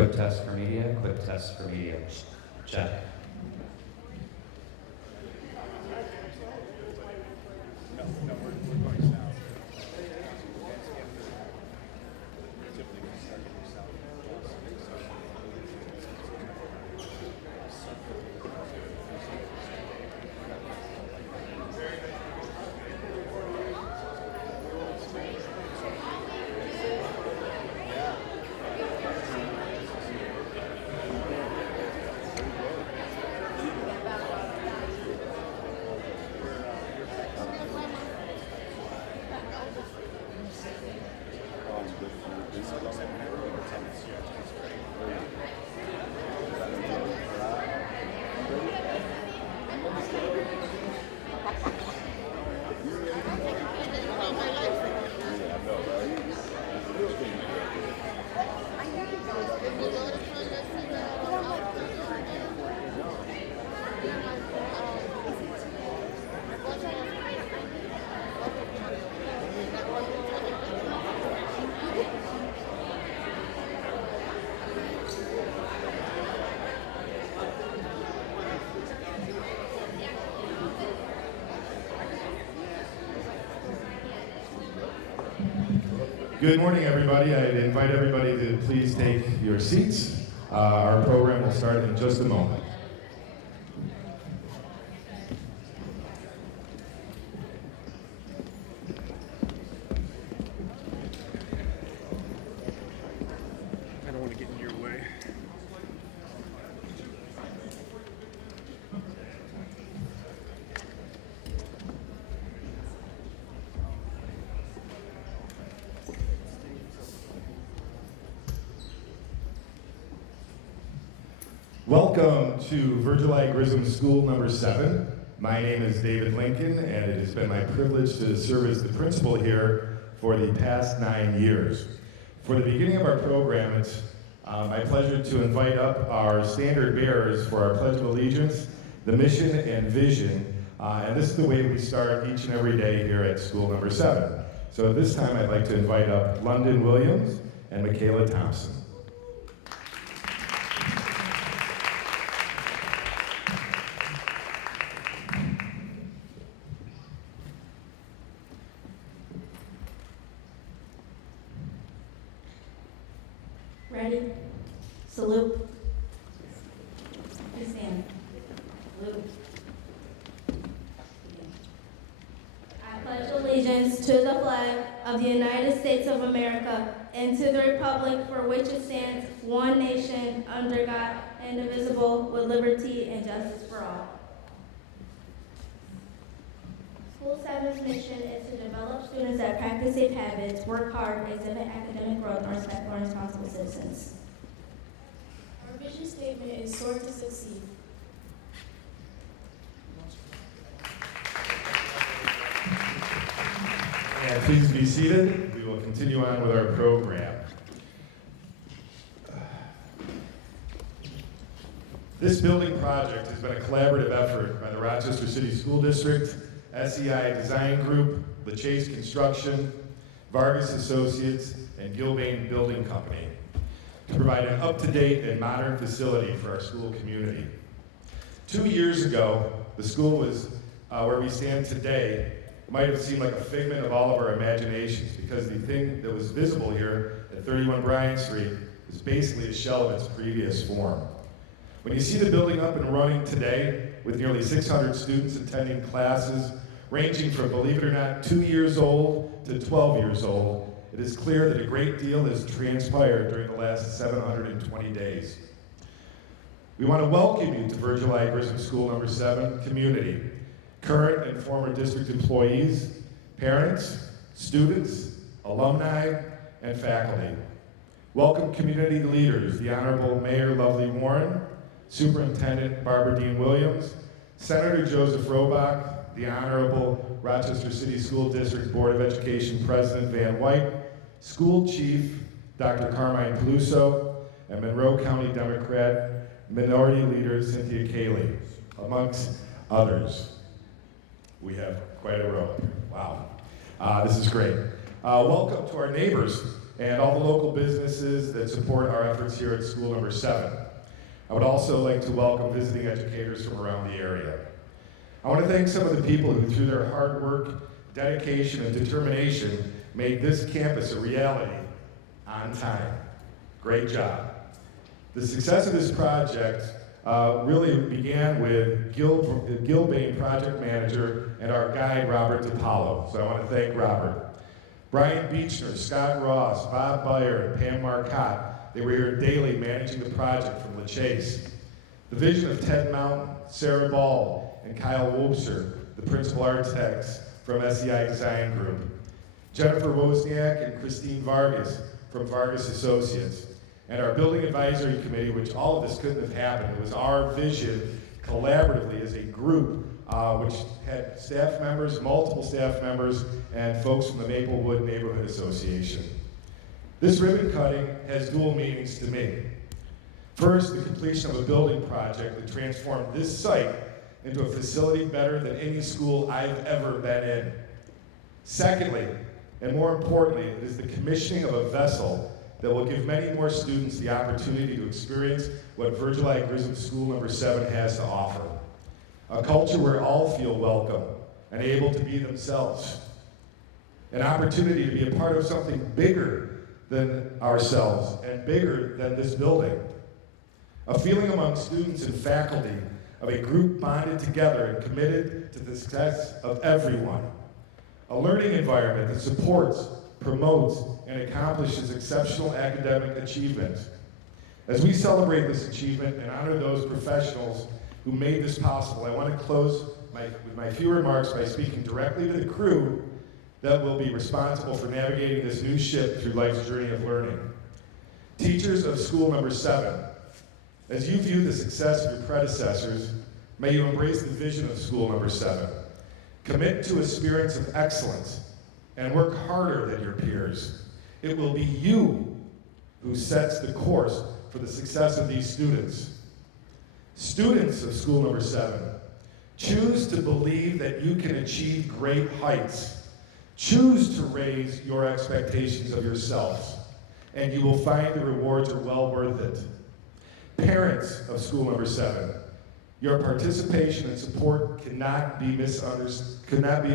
Quick test for media, quick test for media. Check. Good morning, everybody. I invite everybody to please take your seats. Our program will start in just a moment. I don't want to get in your way. Welcome to Virgil Grissom School number 7. My name is David Lincoln, and it has been my privilege to serve as the principal here for the past 9 years. For the beginning of our program, it's my pleasure to invite up our standard bearers for our Pledge of Allegiance, the mission and vision, and this is the way we start each and every day here at School number 7. So at this time, I'd like to invite up London Williams and Michaela Thompson. Ready? Salute. Please stand. Salute. I pledge allegiance to the flag of the United States of America and to the republic for which it stands, one nation, under God, indivisible, with liberty and justice for all. School 7's mission is to develop students that practice safe habits, work hard, exhibit academic growth, and respectful and responsible citizens. Our vision statement is Soar to Succeed. And please be seated. We will continue on with our program. This building project has been a collaborative effort by the Rochester City School District, SEI Design Group, LaChase Construction, Vargas Associates, and Gilbane Building Company to provide an up-to-date and modern facility for our school community. 2 years ago, the school was where we stand today. It might have seemed like a figment of all of our imaginations because the thing that was visible here at 31 Bryant Street is basically a shell of its previous form. When you see the building up and running today with nearly 600 students attending classes ranging from, believe it or not, 2 years old to 12 years old, it is clear that a great deal has transpired during the last 720 days. We want to welcome you to Virgil Grissom School number 7 community, current and former district employees, parents, students, alumni, and faculty. Welcome community leaders, the Honorable Mayor Lovely Warren, Superintendent Barbara Dean Williams, Senator Joseph Robach, the Honorable Rochester City School District Board of Education President Van White, School Chief Dr. Carmine Peluso, and Monroe County Democrat Minority Leader Cynthia Cayley, amongst others. We have quite a row. Wow. This is great. Welcome to our neighbors and all the local businesses that support our efforts here at school number 7. I would also like to welcome visiting educators from around the area. I want to thank some of the people who, through their hard work, dedication, and determination, made this campus a reality on time. Great job. The success of this project really began with Gil Bain, project manager, and our guide, Robert DiPaolo. So I want to thank Robert. Brian Beechner, Scott Ross, Bob Byer, and Pam Marcotte, they were here daily managing the project from LaChase. The vision of Ted Mountain, Sarah Ball, and Kyle Wobser, the principal architects from SEI Design Group. Jennifer Wozniak and Christine Vargas from Vargas Associates. And our building advisory committee, which all of this couldn't have happened. It was our vision collaboratively as a group, which had staff members, multiple staff members, and folks from the Maplewood Neighborhood Association. This ribbon cutting has dual meanings to me. First, the completion of a building project that transformed this site into a facility better than any school I've ever been in. Secondly, and more importantly, it is the commissioning of a vessel that will give many more students the opportunity to experience what Virgil Grissom School number 7 has to offer. A culture where all feel welcome and able to be themselves. An opportunity to be a part of something bigger than ourselves and bigger than this building. A feeling among students and faculty of a group bonded together and committed to the success of everyone. A learning environment that supports, promotes, and accomplishes exceptional academic achievement. As we celebrate this achievement and honor those professionals who made this possible, I want to close with my few remarks by speaking directly to the crew that will be responsible for navigating this new ship through life's journey of learning. Teachers of school number 7, as you view the success of your predecessors, may you embrace the vision of school number 7. Commit to a spirit of excellence and work harder than your peers. It will be you who sets the course for the success of these students. Students of school number 7, choose to believe that you can achieve great heights. Choose to raise your expectations of yourselves, and you will find the rewards are well worth it. Parents of school number 7, your participation and support cannot be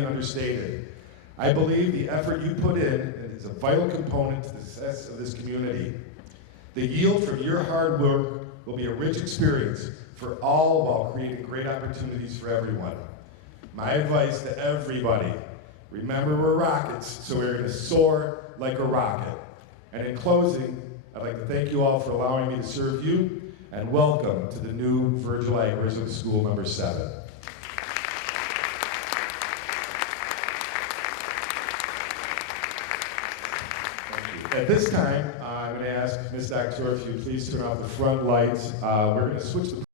understated. I believe the effort you put in is a vital component to the success of this community. The yield from your hard work will be a rich experience for all while creating great opportunities for everyone. My advice to everybody, remember we're rockets, so we're gonna soar like a rocket. And in closing, I'd like to thank you all for allowing me to serve you, and welcome to the new Virgil Grissom School number 7. At this time, I'm going to ask Ms. Doctor if you would please turn off the front lights. We're going to switch the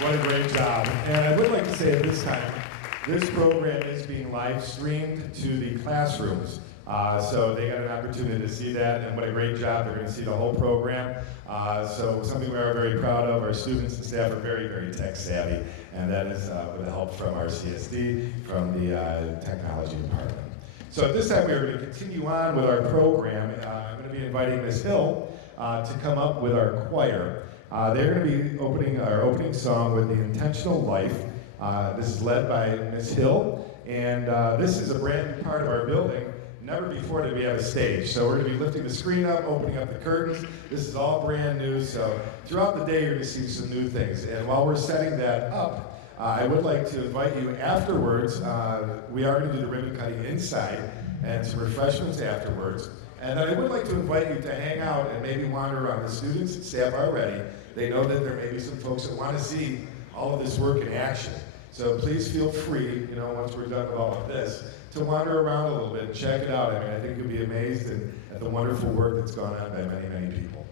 What a great job. And I would like to say at this time, this program is being live streamed to the classrooms. So they got an opportunity to see that, and what a great job. They're going to see the whole program. So something we are very proud of. Our students and staff are very, very tech savvy, and that is with the help from our CSD, from the technology department. So at this time, we are going to continue on with our program. I'm going to be inviting Ms. Hill to come up with our choir. They're going to be opening our opening song with The Intentional Life. This is led by Ms. Hill, and this is a brand new part of our building. Never before did we have a stage. So we're going to be lifting the screen up, opening up the curtains. This is all brand new, so throughout the day you're going to see some new things. And while we're setting that up, I would like to invite you afterwards. We are going to do the ribbon cutting inside and some refreshments afterwards. And then I would like to invite you to hang out and maybe wander around. The students and staff are ready. They know that there may be some folks that want to see all of this work in action. So please feel free, once we're done with all of this, to wander around a little bit and check it out. I mean, I think you'll be amazed at the wonderful work that's gone on by many, many people.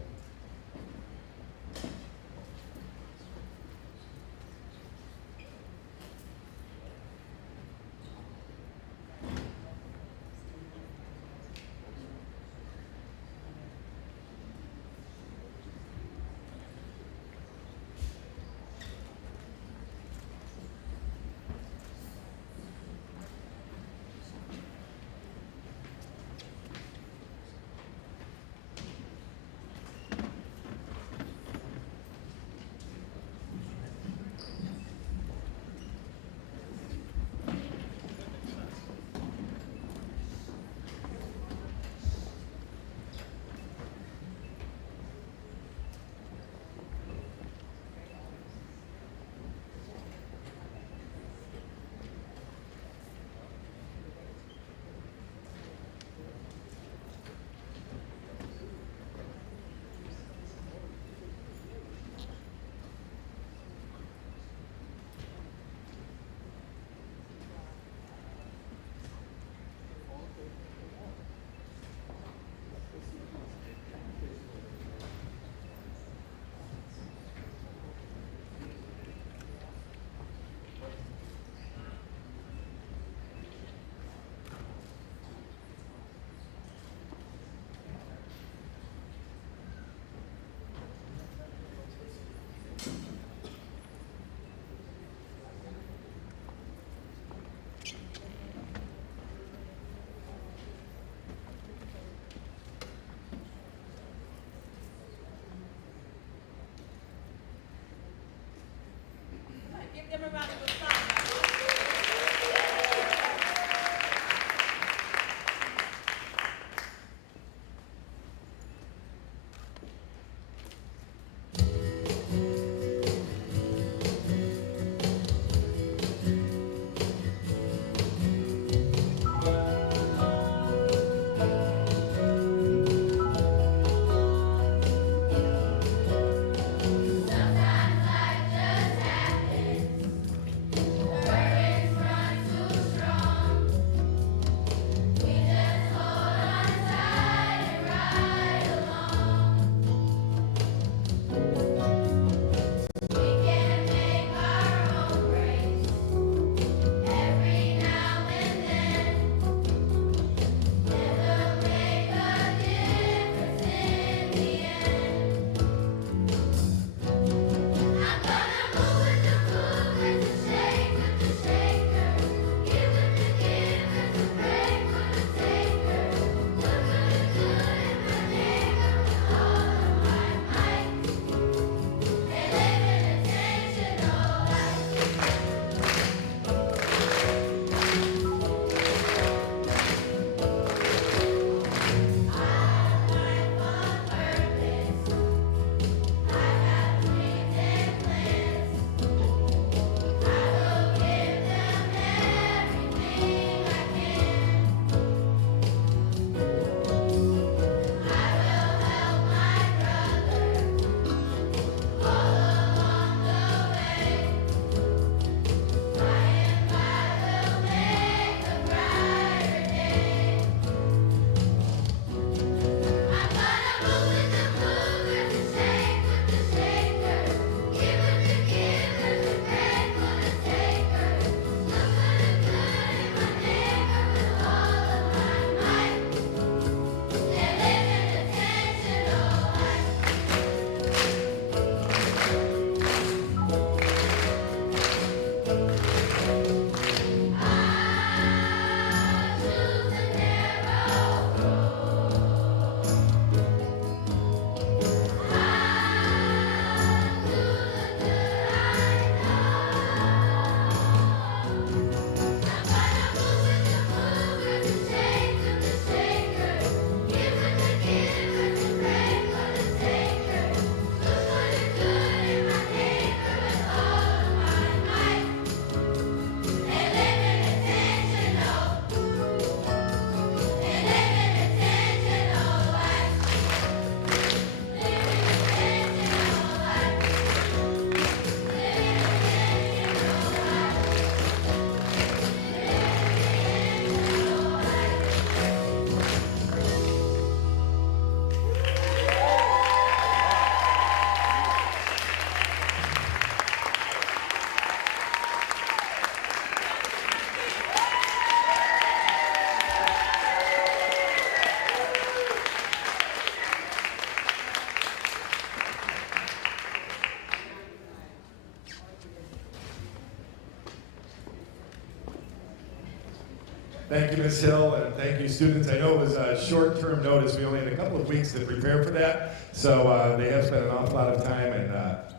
Thank you, Ms. Hill, and thank you, students. I know it was a short-term notice. We only had a couple of weeks to prepare for that, so they have spent an awful lot of time, and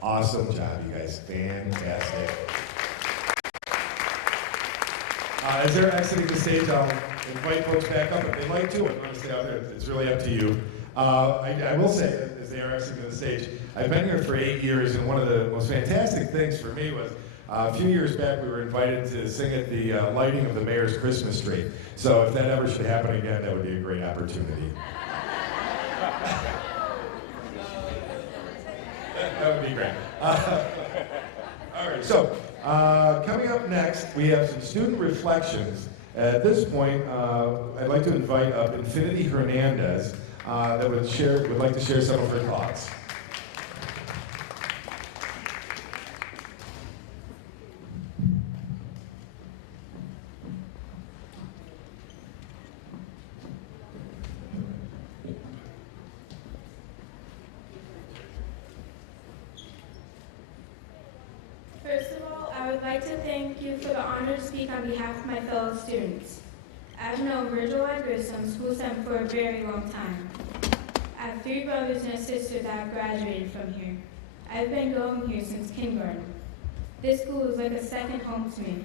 awesome job, you guys. Fantastic. As they're exiting the stage, I'll invite folks back up if they'd like to. If you want to stay out there, it's really up to you. I will say, as they are exiting the stage, I've been here for 8 years, and one of the most fantastic things for me was a few years back we were invited to sing at the lighting of the mayor's Christmas tree. So if that ever should happen again, that would be a great opportunity. That would be great. All right, so coming up next, we have some student reflections. At this point, I'd like to invite up Infinity Hernandez that would like to share some of her thoughts. First of all, I would like to thank you for the honor to speak on behalf of my fellow students. I've known Virgil Grissom, School 7, for a very long time. I have 3 brothers and a sister that have graduated from here. I've been going here since kindergarten. This school is like a second home to me.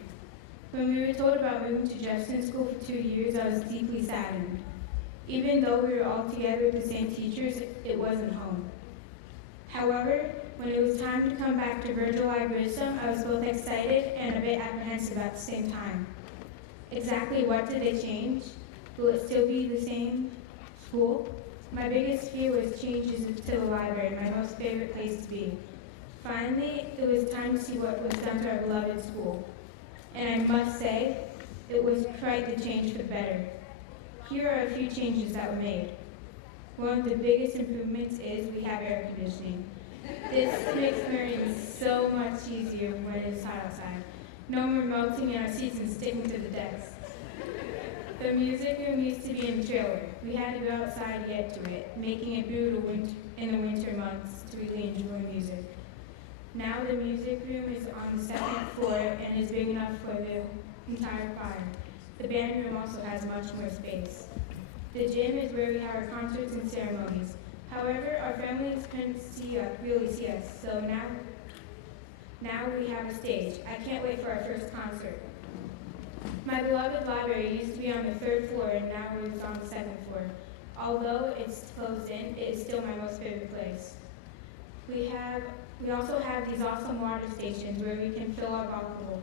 When we were told about moving to Jefferson School for 2 years, I was deeply saddened. Even though we were all together with the same teachers, it wasn't home. However, when it was time to come back to Virgil Grissom, I was both excited and a bit apprehensive at the same time. Exactly what did they change? Will it still be the same school? My biggest fear was changes to the library, my most favorite place to be. Finally, it was time to see what was done to our beloved school. And I must say, it was quite the change for the better. Here are a few changes that were made. One of the biggest improvements is we have air conditioning. This makes learning so much easier when it is hot outside. No more melting in our seats and sticking to the desks. The music room used to be in the trailer. We had to go outside to get to it, making it brutal in the winter months to really enjoy music. Now the music room is on the 2nd floor and is big enough for the entire choir. The band room also has much more space. The gym is where we have our concerts and ceremonies. However, our families couldn't really see us, so now we have a stage. I can't wait for our first concert. My beloved library used to be on the 3rd floor and now it's on the 2nd floor. Although it's closed in, it is still my most favorite place. We also have these awesome water stations where we can fill our bottles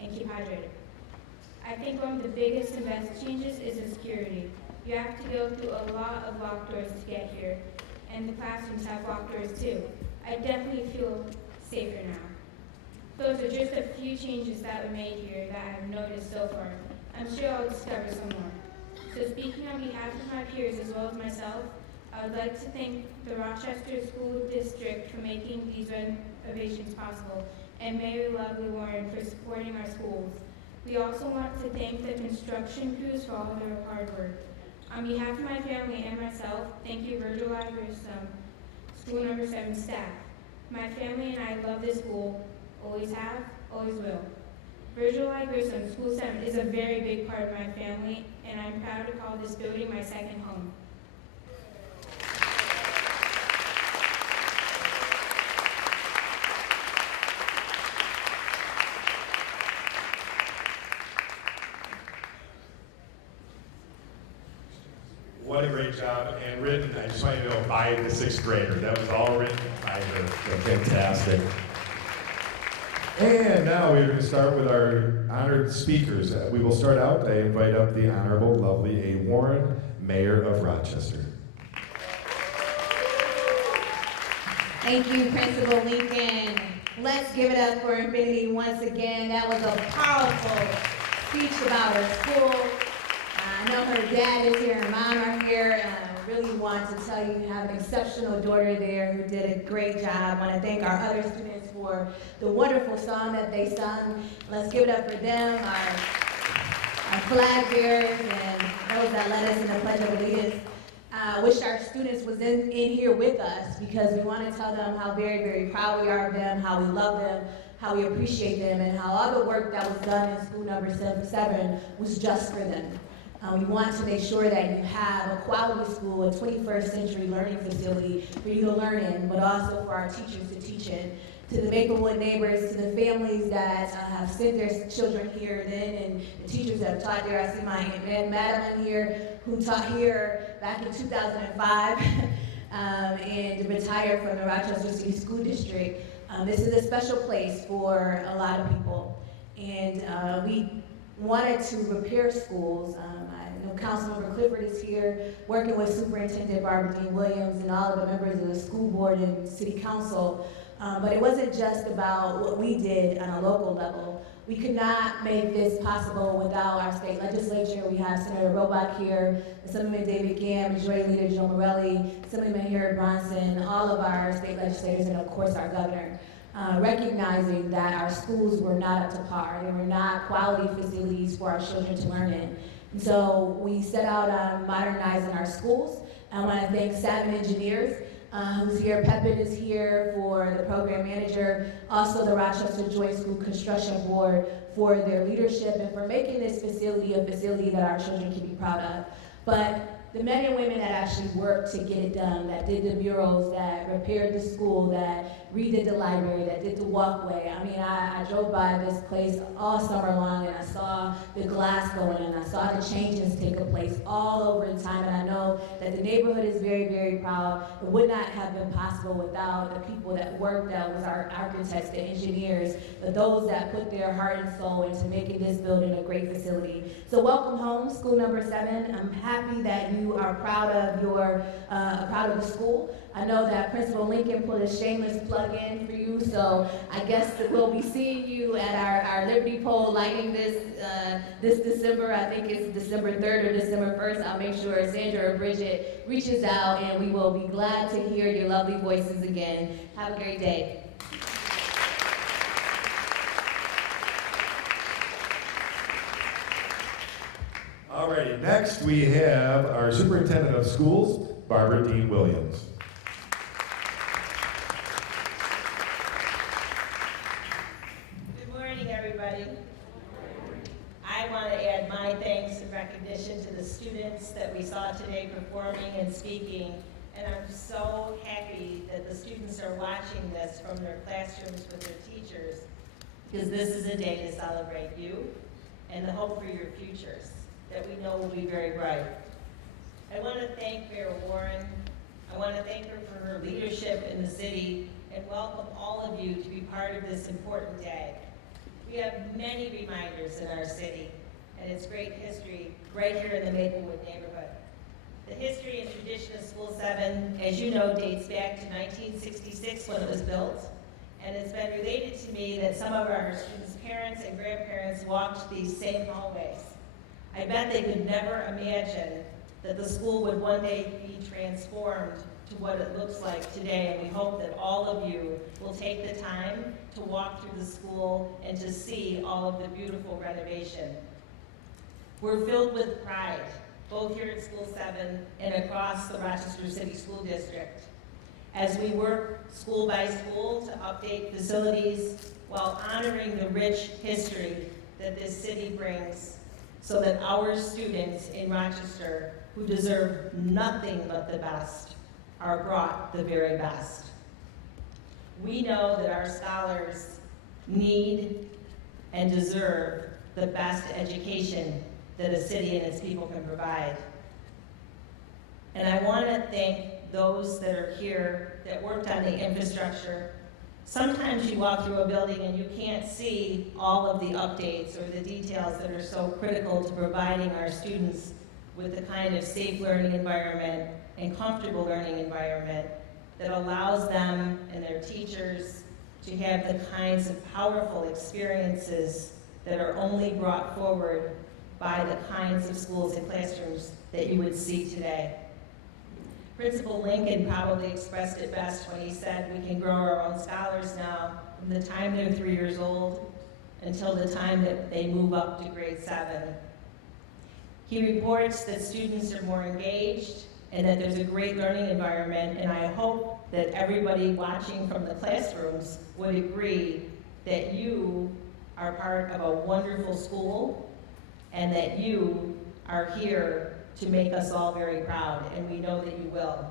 and keep hydrated. I think one of the biggest and best changes is the security. You have to go through a lot of locked doors to get here, and the classrooms have locked doors too. I definitely feel safer now. Those are just a few changes that were made here that I've noticed so far. I'm sure I'll discover some more. So speaking on behalf of my peers as well as myself, I would like to thank the Rochester School District for making these renovations possible, and Mayor Lovely Warren for supporting our schools. We also want to thank the construction crews for all their hard work. On behalf of my family and myself, thank you Virgil Grissom, School Number 7 staff. My family and I love this school, always have, always will. Virgil Grissom, School 7 is a very big part of my family, and I'm proud to call this building my second home. What a great job, and written, I just want you to know, by the 6th grader. That was all written by her. So fantastic. And now we're going to start with our honored speakers. We will start out, I invite up the Honorable Lovely A. Warren, Mayor of Rochester. Thank you, Principal Lincoln. Let's give it up for Infinity once again. That was a powerful speech about her school. I know her dad is here, her mom are here, and I really want to tell you have an exceptional daughter there who did a great job. I want to thank our other students for the wonderful song that they sung. Let's give it up for them, our flag bearers, and those that led us in the Pledge of Allegiance. I wish our students was in here with us because we want to tell them how very, very proud we are of them, how we love them, how we appreciate them, and how all the work that was done in school number 7 was just for them. We want to make sure that you have a quality school, a 21st century learning facility for you to learn in, but also for our teachers to teach in. To the Maplewood neighbors, to the families that have sent their children here then, and the teachers that have taught there. I see my Aunt Madeline here, who taught here back in 2005 and retired from the Rochester City School District. This is a special place for a lot of people. And we wanted to repair schools. I know Councilmember Clifford is here, working with Superintendent Barbara Dean Williams and all of the members of the school board and city council. But it wasn't just about what we did on a local level. We could not make this possible without our state legislature. We have Senator Robach here, Assemblyman David Gamm, Majority Leader Joe Morelli, Assemblyman Harry Bronson, all of our state legislators, and of course our governor, recognizing that our schools were not up to par. They were not quality facilities for our children to learn in. And so we set out on modernizing our schools. I want to thank Savin Engineers, who's here. Pepin is here for the program manager, also the Rochester Joint School Construction Board for their leadership and for making this facility a facility that our children can be proud of. But the men and women that actually worked to get it done, that did the murals, that repaired the school, that redid the library, that did the walkway. I mean, I drove by this place all summer long and I saw the glass going in, I saw the changes take place all over in time, and I know that the neighborhood is very, very proud. It would not have been possible without the people that worked, that was our architects, the engineers, but those that put their heart and soul into making this building a great facility. So welcome home, school number 7. I'm happy that you are proud of the school. I know that Principal Lincoln put a shameless plug in for you, so I guess that we'll be seeing you at our Liberty Pole lighting this December. I think it's December 3rd or December 1st. I'll make sure Sandra or Bridget reaches out, and we will be glad to hear your lovely voices again. Have a great day. Alrighty, next we have our Superintendent of Schools, Barbara Dean Williams. Good morning, everybody. I want to add my thanks and recognition to the students that we saw today performing and speaking, and I'm so happy that the students are watching this from their classrooms with their teachers, because this is a day to celebrate you and the hope for your futures that we know will be very bright. I want to thank Mayor Warren. I want to thank her for her leadership in the city and welcome all of you to be part of this important day. We have many reminders in our city and its great history right here in the Maplewood neighborhood. The history and tradition of School 7, as you know, dates back to 1966 when it was built, and it's been related to me that some of our students' parents and grandparents walked these same hallways. I bet they could never imagine that the school would one day be transformed to what it looks like today, and we hope that all of you will take the time to walk through the school and to see all of the beautiful renovation. We're filled with pride, both here at School 7 and across the Rochester City School District, as we work school by school to update facilities while honoring the rich history that this city brings, so that our students in Rochester, who deserve nothing but the best, are brought the very best. We know that our scholars need and deserve the best education that a city and its people can provide. And I want to thank those that are here that worked on the infrastructure. Sometimes you walk through a building and you can't see all of the updates or the details that are so critical to providing our students with the kind of safe learning environment and comfortable learning environment that allows them and their teachers to have the kinds of powerful experiences that are only brought forward by the kinds of schools and classrooms that you would see today. Principal Lincoln probably expressed it best when he said we can grow our own scholars now from the time they're 3 years old until the time that they move up to grade 7. He reports that students are more engaged and that there's a great learning environment, and I hope that everybody watching from the classrooms would agree that you are part of a wonderful school and that you are here to make us all very proud, and we know that you will.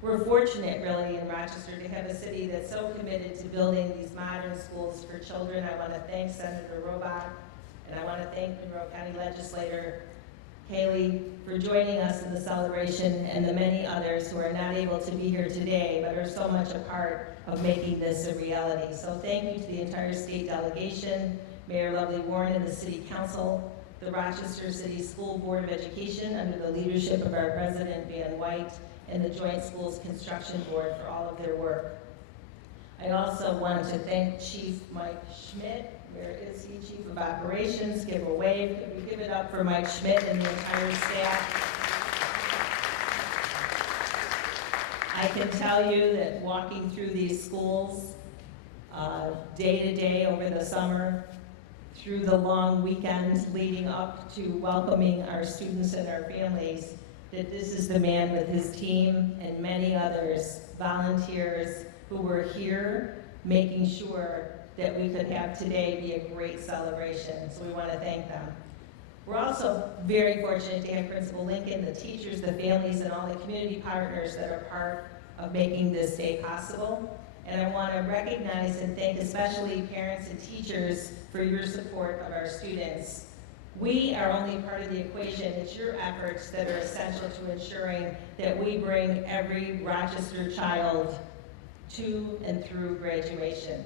We're fortunate, really, in Rochester to have a city that's so committed to building these modern schools for children. I want to thank Senator Robach, and I want to thank Monroe County Legislator Haley for joining us in the celebration, and the many others who are not able to be here today, but are so much a part of making this a reality. So thank you to the entire state delegation, Mayor Lovely Warren and the City Council, the Rochester City School Board of Education under the leadership of our President, Van White, and the Joint Schools Construction Board for all of their work. I also want to thank Chief Mike Schmidt. Where is he? Chief of Operations. Give a wave. Could we give it up for Mike Schmidt and the entire staff? I can tell you that walking through these schools day to day over the summer, through the long weekends leading up to welcoming our students and our families, that this is the man with his team and many others, volunteers, who were here making sure that we could have today be a great celebration. So we want to thank them. We're also very fortunate to have Principal Lincoln, the teachers, the families, and all the community partners that are part of making this day possible. And I want to recognize and thank especially parents and teachers for your support of our students. We are only part of the equation. It's your efforts that are essential to ensuring that we bring every Rochester child to and through graduation.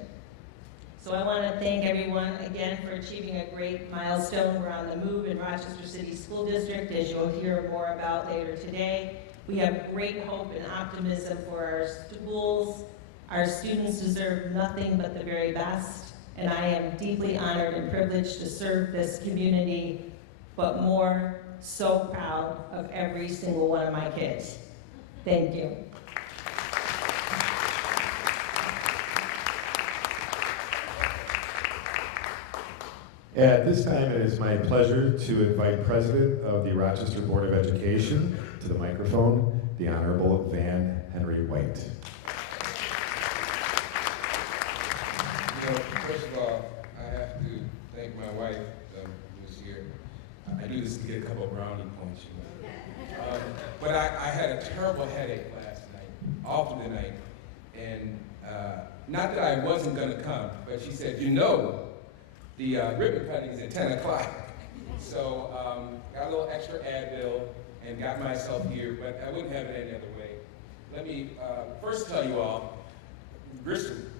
So I want to thank everyone again for achieving a great milestone. We're on the move in Rochester City School District, as you'll hear more about later today. We have great hope and optimism for our schools. Our students deserve nothing but the very best, and I am deeply honored and privileged to serve this community, but more, so proud of every single one of my kids. Thank you. At this time, it is my pleasure to invite President of the Rochester Board of Education to the microphone, the Honorable Van Henry White. First of all, I have to thank my wife who's here. I do this to get a couple of brownie points, you know. But I had a terrible headache last night, all through the night. And not that I wasn't going to come, but she said, you know, the ribbon cutting is at 10 o'clock. So got a little extra Advil and got myself here, but I wouldn't have it any other way. Let me first tell you all, Grissom,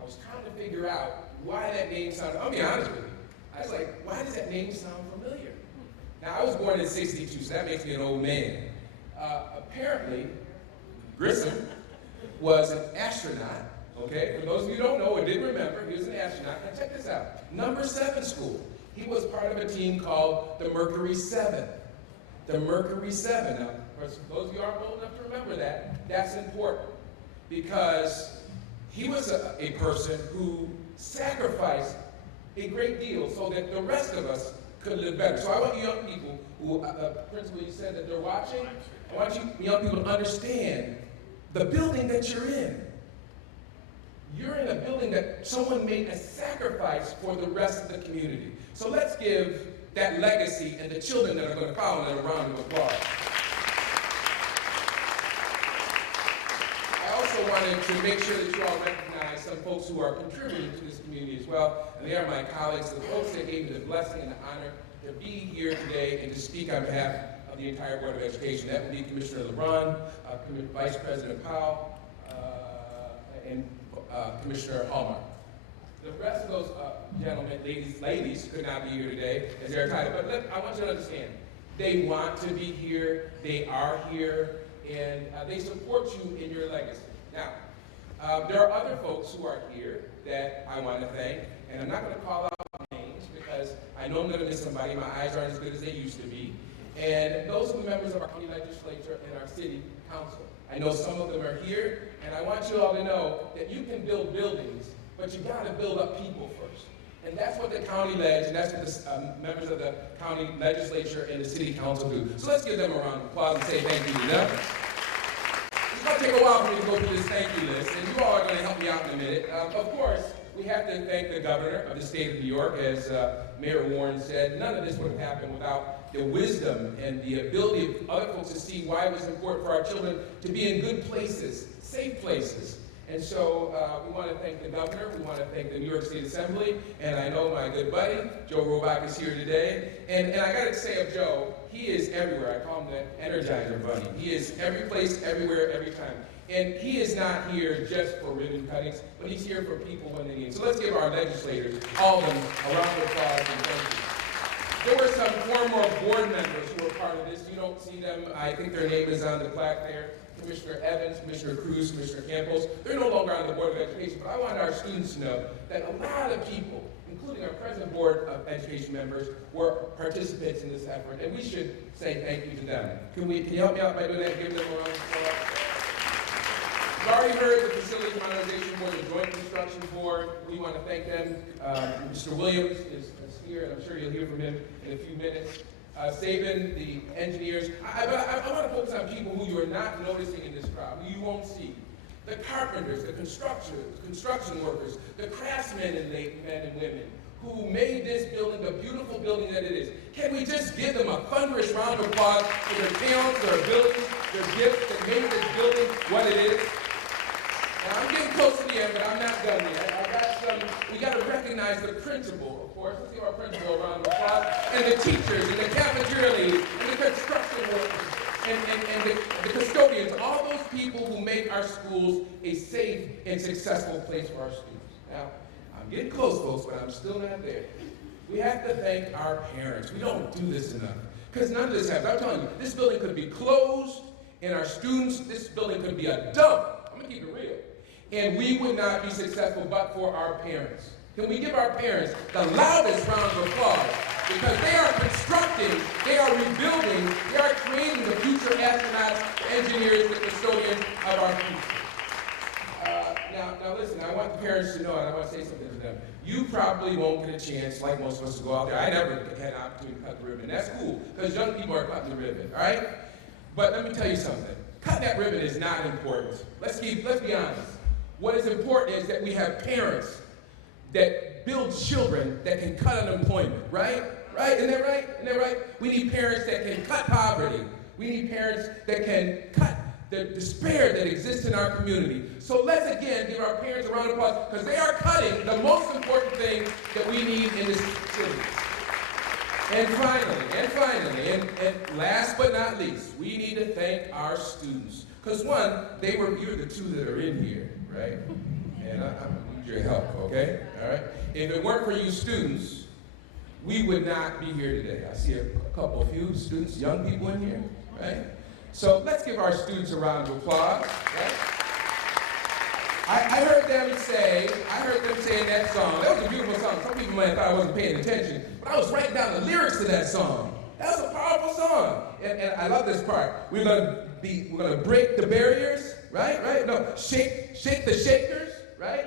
I was trying to figure out why that name sounded, I'll be honest with you. I was like, why does that name sound familiar? Now, I was born in '62, so that makes me an old man. Apparently, Grissom was an astronaut, okay? For those of you who don't know or didn't remember, he was an astronaut. Now, check this out. Number 7 school. He was part of a team called the Mercury 7. The Mercury 7. Now, for those of you who aren't old enough to remember that, that's important because he was a person who sacrificed a great deal so that the rest of us could live better. So I want you young people who, Principal, you said that they're watching, I want you young people to understand the building that you're in. You're in a building that someone made a sacrifice for the rest of the community. So let's give that legacy and the children that are going to follow them a round of applause. I also wanted to make sure that you all recognize some folks who are contributing to this community as well, and they are my colleagues, the folks that gave me the blessing and the honor to be here today and to speak on behalf of the entire Board of Education. That would be Commissioner LeBron, Vice President Powell, and Commissioner Hallmark. The rest of those gentlemen, ladies could not be here today as they're titled, but look, I want you to understand, they want to be here, they are here, and they support you in your legacy. Now, there are other folks who are here that I want to thank, and I'm not going to call out names because I know I'm going to miss somebody. My eyes aren't as good as they used to be. And those are the members of our county legislature and our city council. I know some of them are here, and I want you all to know that you can build buildings, but you got to build up people first. And that's what the county ledge, and that's what the members of the county legislature and the city council do. So let's give them a round of applause and say thank you to them. It's going to take a while for me to go through this thank you list, and you all are going to help me out in a minute. Of course, we have to thank the governor of the state of New York. As Mayor Warren said, none of this would have happened without the wisdom and the ability of other folks to see why it was important for our children to be in good places, safe places. And so we want to thank the governor, we want to thank the New York State Assembly, and I know my good buddy, Joe Robach, is here today. And I got to say of Joe, he is everywhere. I call him the Energizer Bunny. He is every place, everywhere, every time. And he is not here just for ribbon cuttings, but he's here for people when they need. So let's give our legislators, all of them, a round of applause and thank you. There were some former board members who were part of this. You don't see them. I think their name is on the plaque there. Commissioner Evans, Commissioner Cruz, Commissioner Campos. They're no longer on the Board of Education, but I want our students to know that a lot of people, including our present Board of Education members, were participants in this effort, and we should say thank you to them. Can you help me out by doing that? Give them a round of applause. We've already heard the Facility Modernization Board, the Joint Construction Board. We want to thank them. Mr. Williams is here, and I'm sure you'll hear from him in a few minutes. Saban, the engineers. I want to focus on people who you are not noticing in this crowd, who you won't see. The carpenters, the construction workers, the craftsmen and men and women who made this building the beautiful building that it is. Can we just give them a thunderous round of applause for their talents, their abilities, their gifts that made this building what it is? Now, I'm getting close to the end, but I'm not done yet. We got to recognize the principal, of course. Let's give our principal a round of applause. And the teachers, and the cafeteria leaders, and the construction workers, and the custodians, all those people who make our schools a safe and successful place for our students. Now, I'm getting close, folks, but I'm still not there. We have to thank our parents. We don't do this enough, because none of this happens. I'm telling you, this building could be closed, and our students, this building could be a dump. I'm going to keep it real. And we would not be successful but for our parents. Can we give our parents the loudest round of applause? Because they are constructing, they are rebuilding, they are creating the future astronauts, the engineers, the custodians of our future. Now listen, I want the parents to know, and I want to say something to them. You probably won't get a chance, like most of us, to go out there. I never had an opportunity to cut the ribbon. That's cool, because young people are cutting the ribbon, all right? But let me tell you something. Cutting that ribbon is not important. Let's be honest. What is important is that we have parents that build children that can cut unemployment, right? Right? Isn't that right? Isn't that right? We need parents that can cut poverty. We need parents that can cut the despair that exists in our community. So let's again give our parents a round of applause, because they are cutting the most important thing that we need in this city. And finally, and last but not least, we need to thank our students. Because one, you're the two that are in here, right? And I need your help, okay? All right? If it weren't for you students, we would not be here today. I see a few students, young people in here, right? So let's give our students a round of applause, right? I heard them say in that song, that was a beautiful song. Some people might have thought I wasn't paying attention, but I was writing down the lyrics to that song. That was a powerful song. And I love this part. We're gonna break the barriers, right? No, shake the shakers, right?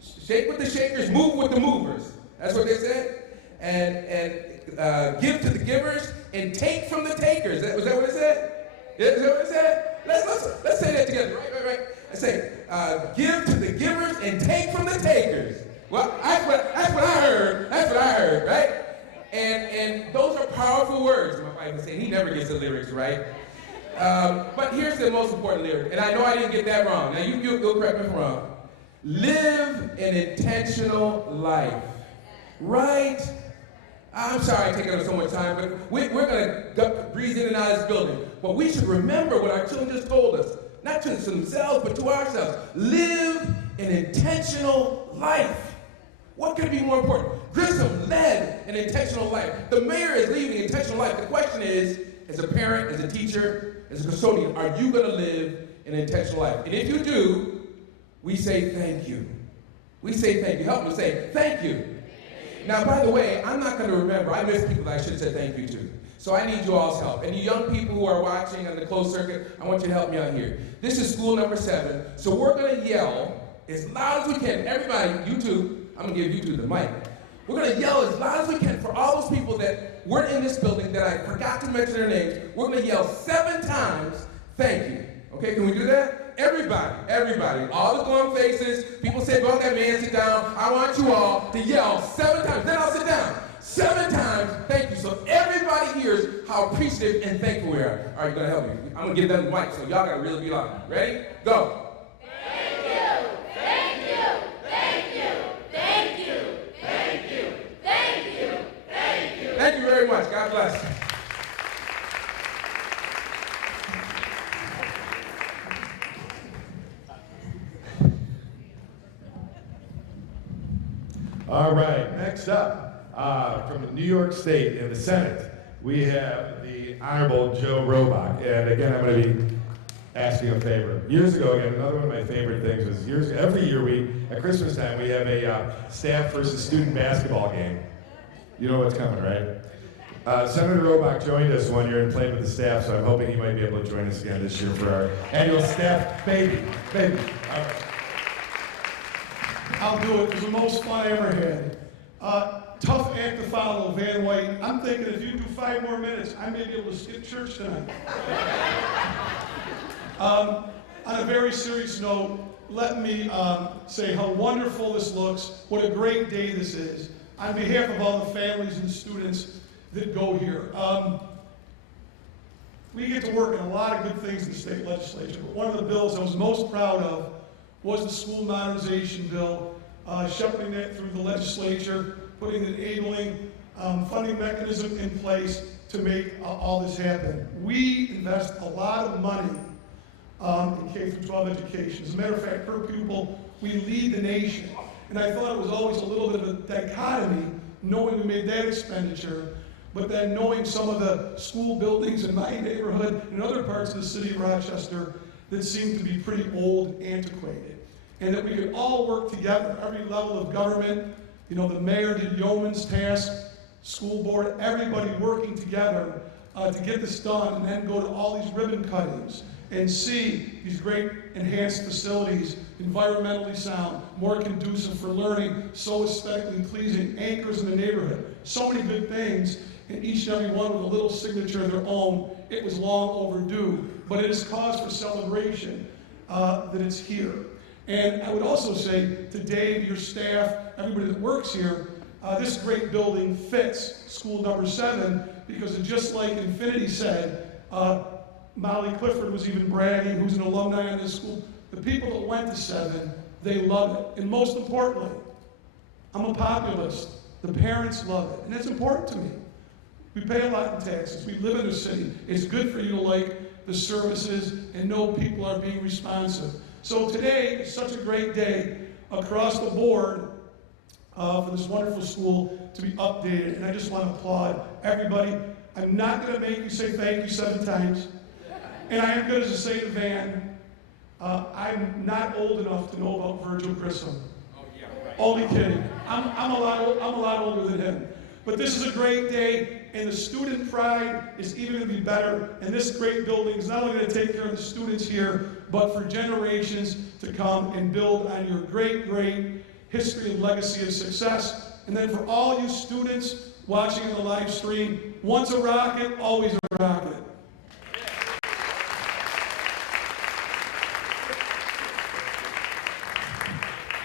Shake with the shakers, move with the movers. That's what they said. And give to the givers and take from the takers. Was that what it said? Is that what it said? Let's say that together, right? I say, give to the givers and take from the takers. Well, that's what I heard, right? And those are powerful words. My wife was saying he never gets the lyrics right. But here's the most important lyric, and I know I didn't get that wrong. Now you'll correct me if I'm wrong. Live an intentional life, right? I'm sorry I'm taking up so much time, but we're going to breeze in and out of this building. But we should remember what our children just told us, not to themselves, but to ourselves. Live an intentional life. What could be more important? Grissom led an intentional life. The mayor is leading an intentional life. The question is, as a parent, as a teacher, as a custodian, are you going to live an intentional life? And if you do, we say thank you. We say thank you. Help me say thank you. Now, by the way, I'm not going to remember. I miss people that I should have said thank you to. So I need you all's help. And you young people who are watching on the closed circuit, I want you to help me out here. This is school number 7. So we're going to yell as loud as we can. Everybody, you two, I'm going to give you two the mic. We're going to yell as loud as we can for all those people that weren't in this building that I forgot to mention their names. We're going to yell 7 times, thank you. Okay, can we do that? everybody, all the glum faces, people say, go that man, sit down. I want you all to yell 7 times, then I'll sit down. 7 times, thank you. So everybody hears how appreciative and thankful we are. All right, you're gonna help me. I'm gonna give them the mic, so y'all gotta really be loud. Ready? Go. Thank you, thank you, thank you, thank you, thank you, thank you, thank you. Thank you very much. God bless. All right, next up, from New York State in the Senate, we have the Honorable Joe Robach. And again, I'm going to be asking a favor. Years ago, again, another one of my favorite things was every year at Christmas time, we have a staff versus student basketball game. You know what's coming, right? Senator Robach joined us one year and played with the staff, so I'm hoping he might be able to join us again this year for our annual staff baby. All right. I'll do it. It was the most fun I ever had. Tough act to follow, Van White. I'm thinking if you do 5 more minutes, I may be able to skip church tonight. On a very serious note, let me say how wonderful this looks, what a great day this is. On behalf of all the families and students that go here. We get to work on a lot of good things in the state legislature, but one of the bills I was most proud of was the school modernization bill, shepherding that through the legislature, putting an enabling funding mechanism in place to make all this happen. We invest a lot of money in K-12 education. As a matter of fact, per pupil, we lead the nation. And I thought it was always a little bit of a dichotomy, knowing we made that expenditure, but then knowing some of the school buildings in my neighborhood and other parts of the city of Rochester that seem to be pretty old, antiquated. And that we could all work together, every level of government. You know, the mayor did yeoman's task, school board, everybody working together to get this done, and then go to all these ribbon cuttings and see these great enhanced facilities, environmentally sound, more conducive for learning, so aesthetically pleasing, anchors in the neighborhood. So many good things, and each and every one with a little signature of their own. It was long overdue, but it is cause for celebration that it's here. And I would also say to Dave, your staff, everybody that works here, this great building fits school number 7, because just like Infinity said, Molly Clifford was even bragging, who's an alumni on this school. The people that went to 7, they love it. And most importantly, I'm a populist. The parents love it, and it's important to me. We pay a lot in taxes. We live in a city. It's good for you to like the services and know people are being responsive. So today is such a great day across the board for this wonderful school to be updated, and I just want to applaud everybody. I'm not going to make you say thank you 7 times, and I am going to say to Van, I'm not old enough to know about Virgil Grissom. Oh, yeah, right. Only kidding. I'm a lot older than him. But this is a great day, and the student pride is even going to be better. And this great building is not only going to take care of the students here, but for generations to come and build on your great, great history and legacy of success. And then for all you students watching on the live stream, once a rocket, always a rocket.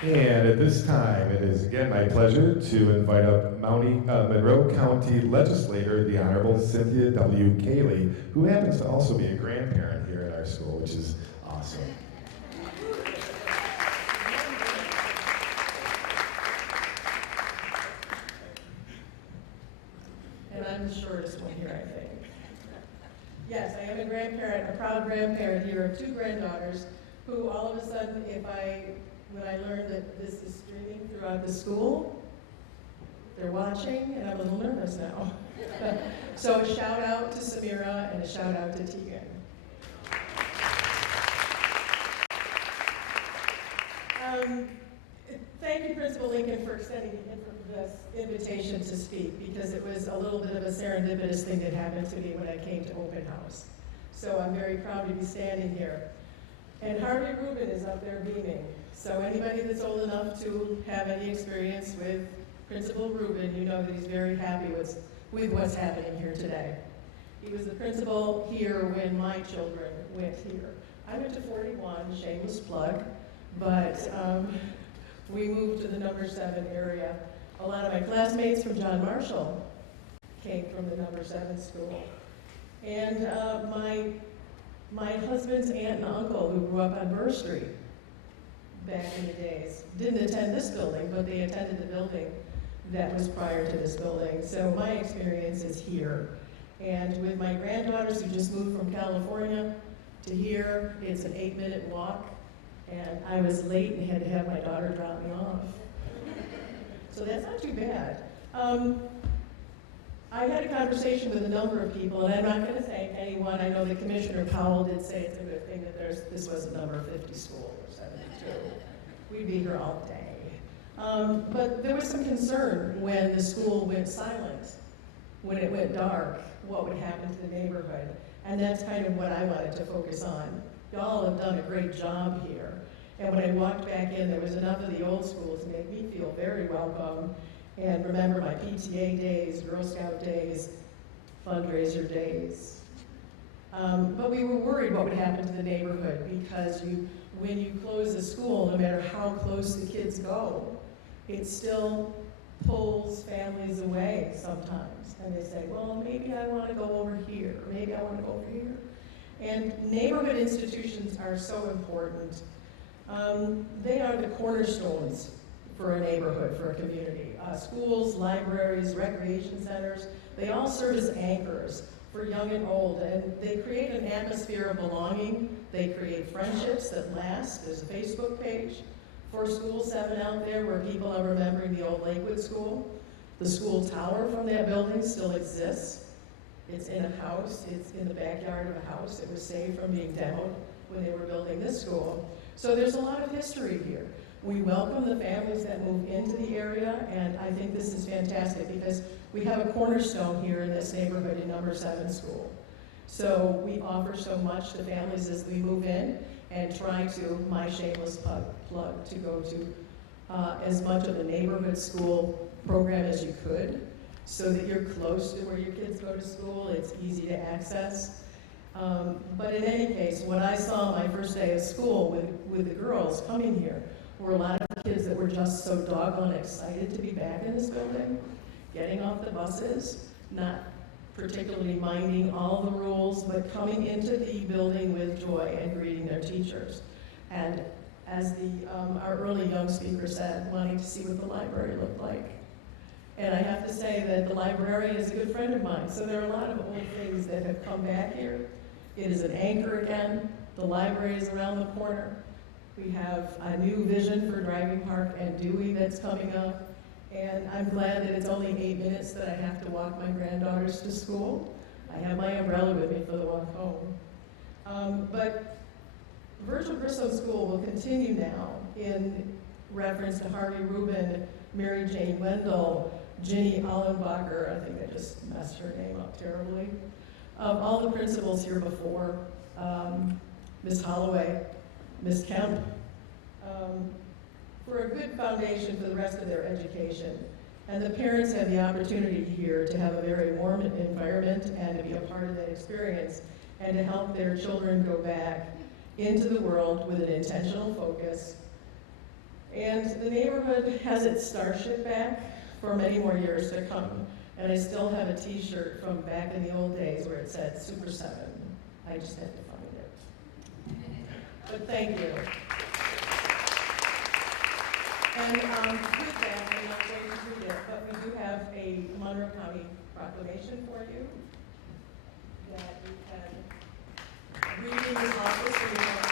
And at this time, it is again my pleasure to invite up Monroe County Legislator, the Honorable Cynthia W. Cayley, who happens to also be a grandparent here at our school, which is awesome. And I'm the shortest one here, I think. Yes, I am a grandparent, a proud grandparent here of 2 granddaughters who all of a sudden, when I learned that this is streaming throughout the school, they're watching, and I'm a little nervous now. So a shout out to Samira and a shout out to Tegan. Thank you, Principal Lincoln, for extending this invitation to speak, because it was a little bit of a serendipitous thing that happened to me when I came to open house. So I'm very proud to be standing here. And Harvey Rubin is up there beaming. So anybody that's old enough to have any experience with Principal Rubin, you know that he's very happy with what's happening here today. He was the principal here when my children went here. I went to 41, shameless plug, but we moved to the number 7 area. A lot of my classmates from John Marshall came from the number 7 school. And my husband's aunt and uncle, who grew up on Burr Street back in the days, didn't attend this building, but they attended the building that was prior to this building. So my experience is here. And with my granddaughters who just moved from California to here, it's an 8-minute walk. And I was late and had to have my daughter drop me off. So that's not too bad. I had a conversation with a number of people, and I'm not going to thank anyone. I know that Commissioner Powell did say it's a good thing that this was a number 50 school, or 72. We'd be here all day. But there was some concern when the school went silent, when it went dark, what would happen to the neighborhood. And that's kind of what I wanted to focus on. Y'all have done a great job here. And when I walked back in, there was enough of the old school to make me feel very welcome and remember my PTA days, Girl Scout days, fundraiser days. But we were worried what would happen to the neighborhood because when you close a school, no matter how close the kids go, it still pulls families away sometimes. And they say, well, maybe I want to go over here, or maybe I want to go over here. And neighborhood institutions are so important. They are the cornerstones for a neighborhood, for a community. Schools, libraries, recreation centers, they all serve as anchors for young and old, and they create an atmosphere of belonging. They create friendships that last. There's a Facebook page for School 7 out there where people are remembering the old Lakewood School. The school tower from that building still exists. It's in a house, it's in the backyard of a house. It was saved from being demoed when they were building this school. So there's a lot of history here. We welcome the families that move into the area, and I think this is fantastic because we have a cornerstone here in this neighborhood in number 7 school. So we offer so much to families as we move in and try to, my shameless plug, to go to as much of the neighborhood school program as you could so that you're close to where your kids go to school, it's easy to access. But in any case, what I saw my first day of school with the girls coming here were a lot of kids that were just so doggone excited to be back in this building, getting off the buses, not particularly minding all the rules, but coming into the building with joy and greeting their teachers. And as our early young speaker said, wanting to see what the library looked like. And I have to say that the librarian is a good friend of mine, so there are a lot of old things that have come back here. It is an anchor again. The library is around the corner. We have a new vision for Driving Park and Dewey that's coming up. And I'm glad that it's only 8 minutes that I have to walk my granddaughters to school. I have my umbrella with me for the walk home. But Virgil Grissom School will continue now in reference to Harvey Rubin, Mary Jane Wendell, Ginny Allenbacher, I think I just messed her name up terribly. All the principals here before, Ms. Holloway, Ms. Kemp, for a good foundation for the rest of their education. And the parents have the opportunity here to have a very warm environment and to be a part of that experience and to help their children go back into the world with an intentional focus. And the neighborhood has its starship back for many more years to come. And I still have a t-shirt from back in the old days where it said Super 7. I just had to find it. But thank you. And with that, I'm not going to read it, but we do have a Monroe County proclamation for you that you can read in your office or you can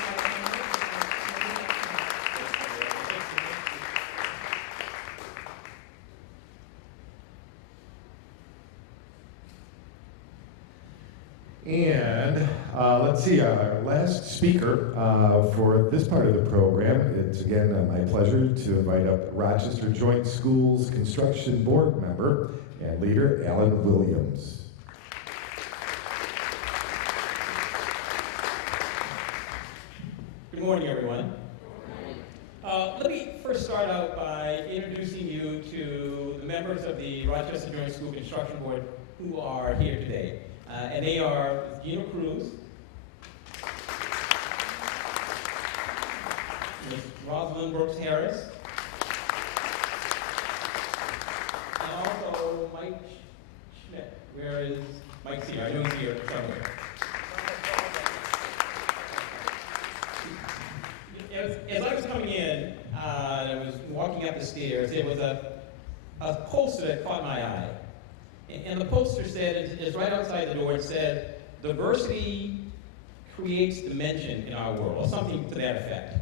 And let's see, our last speaker for this part of the program, it's again my pleasure to invite up Rochester Joint Schools Construction Board member and leader, Alan Williams. Good morning, everyone. Let me first start out by introducing you to the members of the Rochester Joint School Construction Board who are here today. And they are Gino Cruz, Rosalind Brooks Harris. And also Mike Schmidt. Where is Mike's here? I know he's here somewhere. As I was coming in, I was walking up the stairs, there was a poster that caught my eye. And the poster said, it's right outside the door, it said, "Diversity creates dimension in our world," or something to that effect.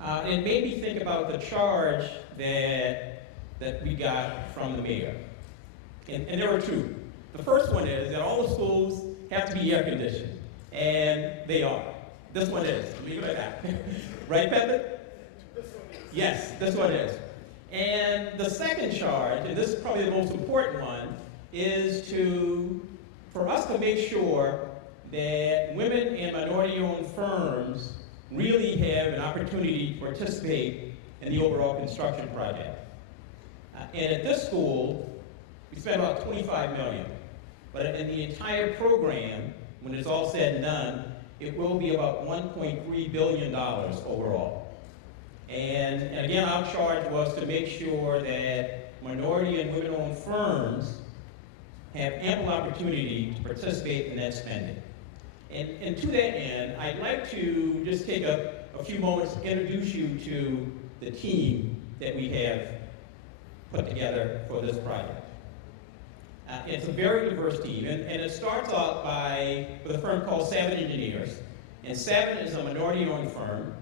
And it made me think about the charge that we got from the mayor. And there were two. The first one is that all the schools have to be air conditioned, and they are. This one is, leave it at that. Right, Pepe? Yes, this one is. And the second charge, and this is probably the most important one, is for us to make sure that women and minority-owned firms really have an opportunity to participate in the overall construction project. And at this school, we spent about $25 million. But in the entire program, when it's all said and done, it will be about $1.3 billion overall. And again, our charge was to make sure that minority and women-owned firms have ample opportunity to participate in that spending. And to that end, I'd like to just take a few moments to introduce you to the team that we have put together for this project. It's a very diverse team, and it starts out with a firm called Savin Engineers. And Savin is a minority-owned firm,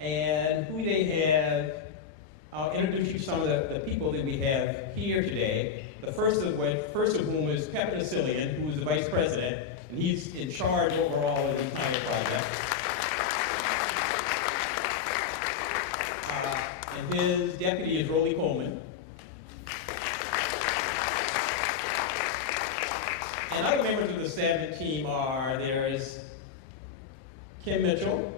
and who they have, I'll introduce you to some of the people that we have here today. The first of whom is Pepin Asilian, who is the vice president, and he's in charge overall of the entire project. And his deputy is Rolly Coleman. And other members of the Savin team there's Kim Mitchell,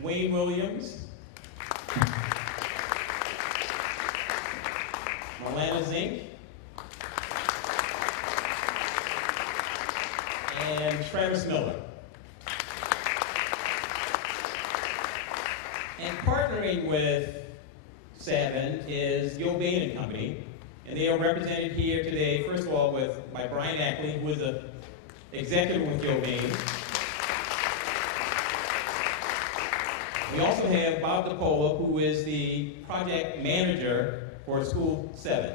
Wayne Williams, Marlana Zink, and Travis Miller. And partnering with Savin is Gilbane and Company, and they are represented here today, first of all, by Brian Ackley, who is the executive with Gilbane. We also have Bob DiPola, who is the project manager for School 7.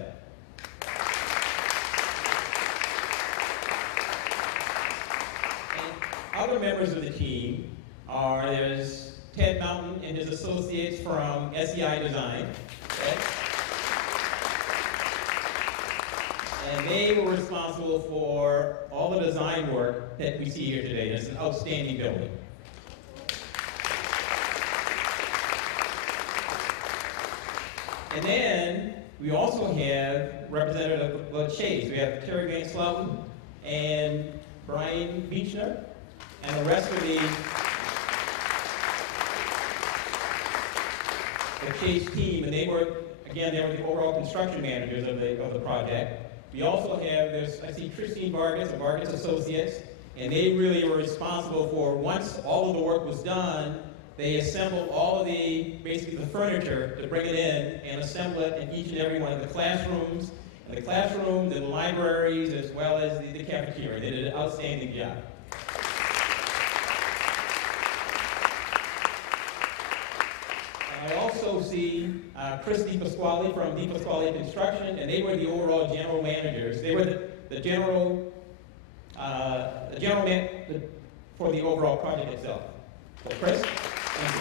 And other members of the team there's Ted Mountain and his associates from SEI Design. Okay? And they were responsible for all the design work that we see here today. It's an outstanding building. And then we also have Representative Chase. We have Terry Van Slouten and Brian Beechner and the rest of the Chase team, and they were the overall construction managers of the project. We also have I see Christine Vargas of Vargas Associates, and they really were responsible for, once all of the work was done, they assembled all of basically the furniture to bring it in and assemble it in each and every one of the classrooms, and the libraries, as well as the cafeteria. They did an outstanding job. I also see Chris DiPasquale from DiPasquale Construction, and they were the overall general managers. They were the general man for the overall project itself. So Chris, thank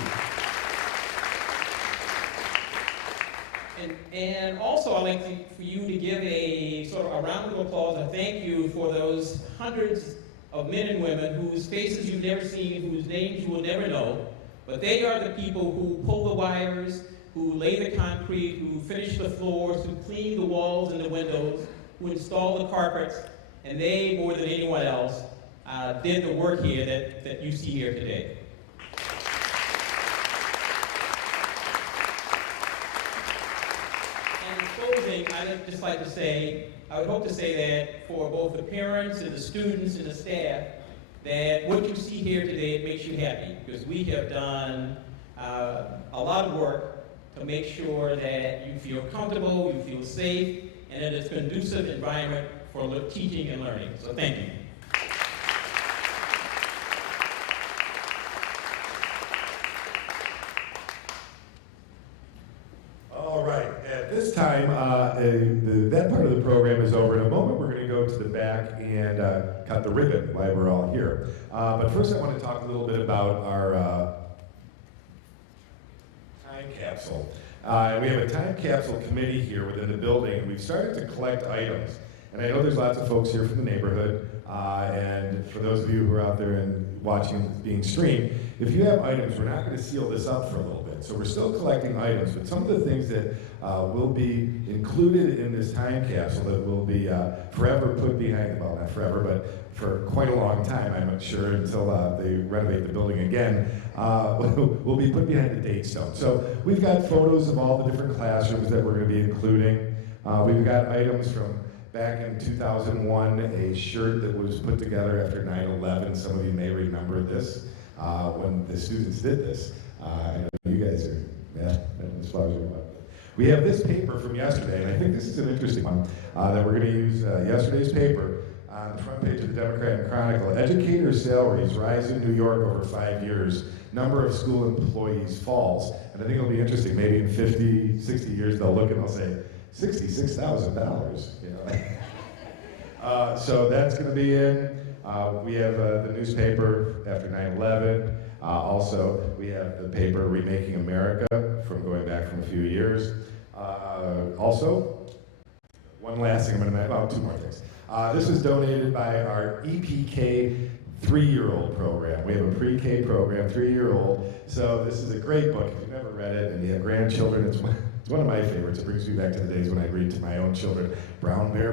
you. And also I'd like for you to give a sort of a round of applause, a thank you for those hundreds of men and women whose faces you've never seen, whose names you will never know. But they are the people who pull the wires, who lay the concrete, who finish the floors, who clean the walls and the windows, who install the carpets, and they, more than anyone else, did the work here that you see here today. And in closing, I'd just like to say, I would hope to say that for both the parents and the students and the staff, that what you see here today makes you happy, because we have done a lot of work to make sure that you feel comfortable, you feel safe, and that it's a conducive environment for teaching and learning. So thank you. All right, at this time, that part of the program is over. In a moment, we're going to go to the back and cut the ribbon while we're all here. But first, I want to talk a little bit about our time capsule. We have a time capsule committee here within the building, and we've started to collect items. And I know there's lots of folks here from the neighborhood, and for those of you who are out there and watching being streamed, if you have items, we're not going to seal this up for a little bit. So we're still collecting items, but some of the things that will be included in this time capsule that will be forever put behind, well, not forever, but for quite a long time, I'm sure, until they renovate the building again, will be put behind the date stone. So we've got photos of all the different classrooms that we're going to be including. We've got items from back in 2001, a shirt that was put together after 9/11. Some of you may remember this when the students did this. I know you guys are, we have this paper from yesterday, and I think this is an interesting one that we're going to use yesterday's paper on the front page of the Democrat and Chronicle. Educator salaries rise in New York over 5 years. Number of school employees falls. And I think it'll be interesting. Maybe in 50, 60 years, they'll look and they'll say, $66,000, you know. So that's going to be in. We have the newspaper after 9/11. Also, we have the paper Remaking America from going back from a few years. Also, one last thing I'm going to mention, two more things. This was donated by our EPK 3-year-old program. We have a pre-K program, 3-year-old. So this is a great book. If you've never read it and you have grandchildren, it's one of my favorites. It brings me back to the days when I read to my own children, brown bear,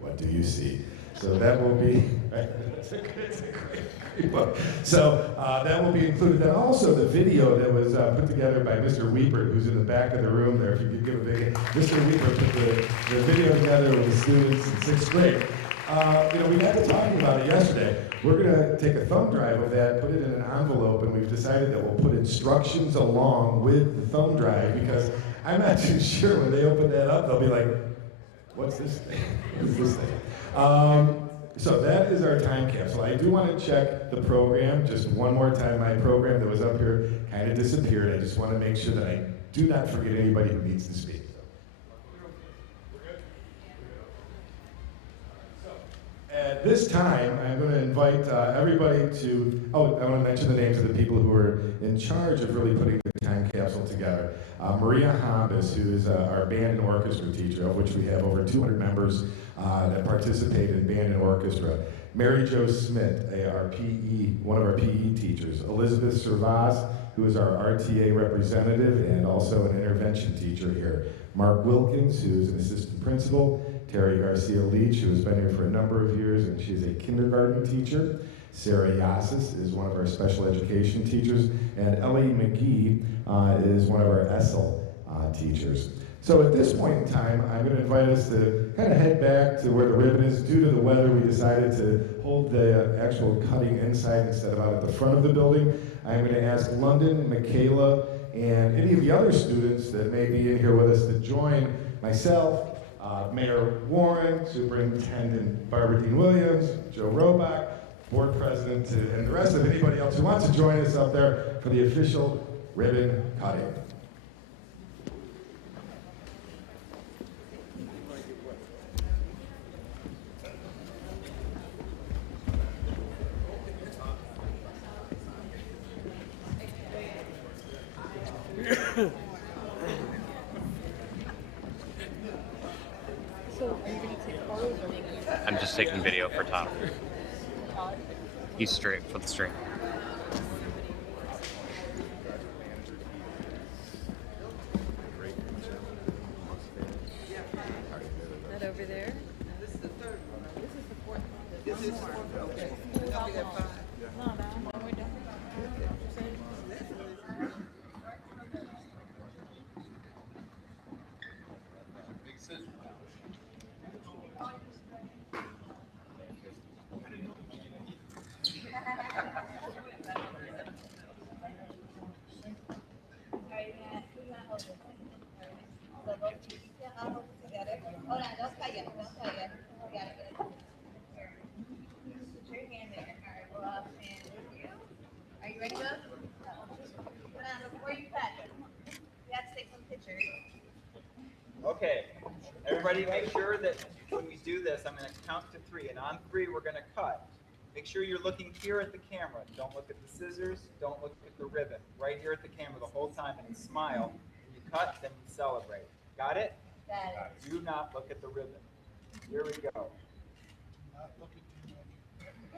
what do you see? So that will be, it's a great book. So that will be included. Then also the video that was put together by Mr. Weeper, who's in the back of the room there. If you could give a big hand. Mr. Weeper put the video together with the students in 6th grade. We got to talking about it yesterday. We're going to take a thumb drive of that, put it in an envelope, and we've decided that we'll put instructions along with the thumb drive, because I'm not too sure when they open that up, they'll be like, what's this thing? What's this thing? So that is our time capsule. I do want to check the program just one more time. My program that was up here kind of disappeared. I just want to make sure that I do not forget anybody who needs to speak. At this time, I'm going to invite everybody to, I want to mention the names of the people who are in charge of really putting the time capsule together. Maria Hombus, who is our band and orchestra teacher, of which we have over 200 members that participate in band and orchestra. Mary Jo Schmidt, one of our PE teachers. Elizabeth Servaz, who is our RTA representative and also an intervention teacher here. Mark Wilkins, who is an assistant principal. Terry Garcia Leach, who has been here for a number of years, and she's a kindergarten teacher. Sarah Yassis is one of our special education teachers, and Ellie McGee is one of our ESL teachers. So at this point in time, I'm going to invite us to kind of head back to where the ribbon is. Due to the weather, we decided to hold the actual cutting inside instead of out at the front of the building. I'm going to ask London, Michaela, and any of the other students that may be in here with us to join myself, Mayor Warren, Superintendent Barbara Dean Williams, Joe Robach, Board President, and the rest of anybody else who wants to join us up there for the official ribbon cutting. I'm just taking video for Tom. He's straight for the stream. That over there? This is the third one. This is the fourth one. This is the fourth one. Okay. That'll be that 5. No, we're done. Okay, everybody make sure that when we do this, I'm going to count to 3, and on 3 we're going to cut. Make sure you're looking here at the camera. Don't look at the scissors, don't look at the ribbon. Right here at the camera the whole time, and smile. When you cut, then you celebrate. Got it? Got it. Do not look at the ribbon. Here we go.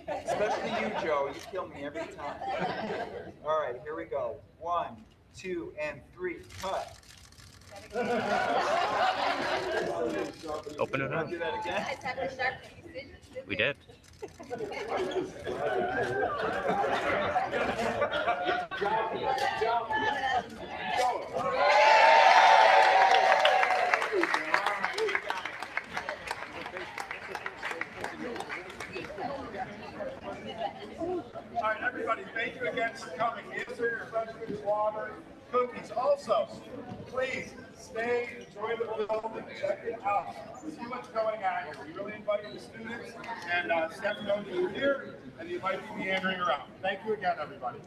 Especially you, Joe. You kill me every time. All right, here we go. 1, 2, and 3. Cut. Open it up. Do that again? We did. All right, everybody, thank you again for coming. Answer refreshments, water, cookies. Also, please stay, enjoy the building, check it out. See what's going on here. We really invite the students and staff to know that you're here and you might be meandering around. Thank you again, everybody.